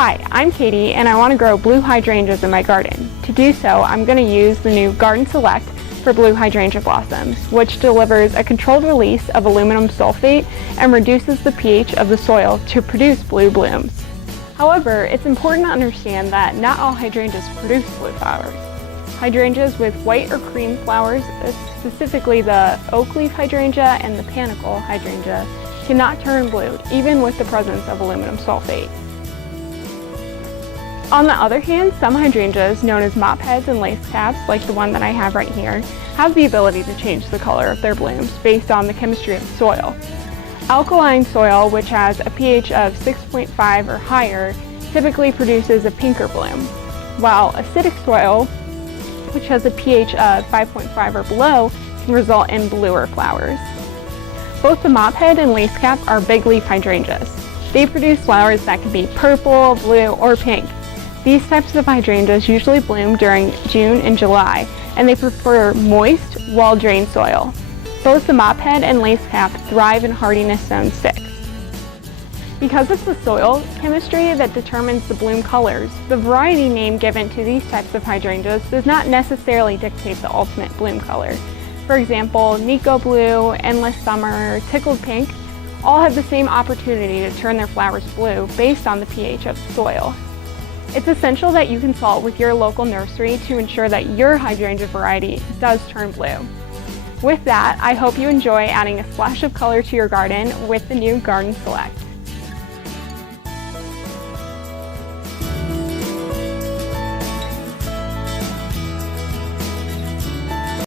Hi, I'm Katie and I want to grow blue hydrangeas in my garden. To do so, I'm going to use the new Garden Select for blue hydrangea blossoms, which delivers a controlled release of aluminum sulfate and reduces the pH of the soil to produce blue blooms. However, it's important to understand that not all hydrangeas produce blue flowers. Hydrangeas with white or cream flowers, specifically the oak leaf hydrangea and the panicle hydrangea, cannot turn blue even with the presence of aluminum sulfate. On the other hand, some hydrangeas, known as mop heads and lace caps, like the one that I have right here, have the ability to change the color of their blooms based on the chemistry of the soil. Alkaline soil, which has a pH of 6.5 or higher, typically produces a pinker bloom, while acidic soil, which has a pH of 5.5 or below, can result in bluer flowers. Both the mop head and lace cap are big leaf hydrangeas. They produce flowers that can be purple, blue, or pink. These types of hydrangeas usually bloom during June and July, and they prefer moist, well-drained soil. Both the mop head and lace cap thrive in hardiness zone 6. Because it's the soil chemistry that determines the bloom colors, the variety name given to these types of hydrangeas does not necessarily dictate the ultimate bloom color. For example, Nico Blue, Endless Summer, Tickled Pink all have the same opportunity to turn their flowers blue based on the pH of the soil. It's essential that you consult with your local nursery to ensure that your hydrangea variety does turn blue. With that, I hope you enjoy adding a splash of color to your garden with the new Garden Select.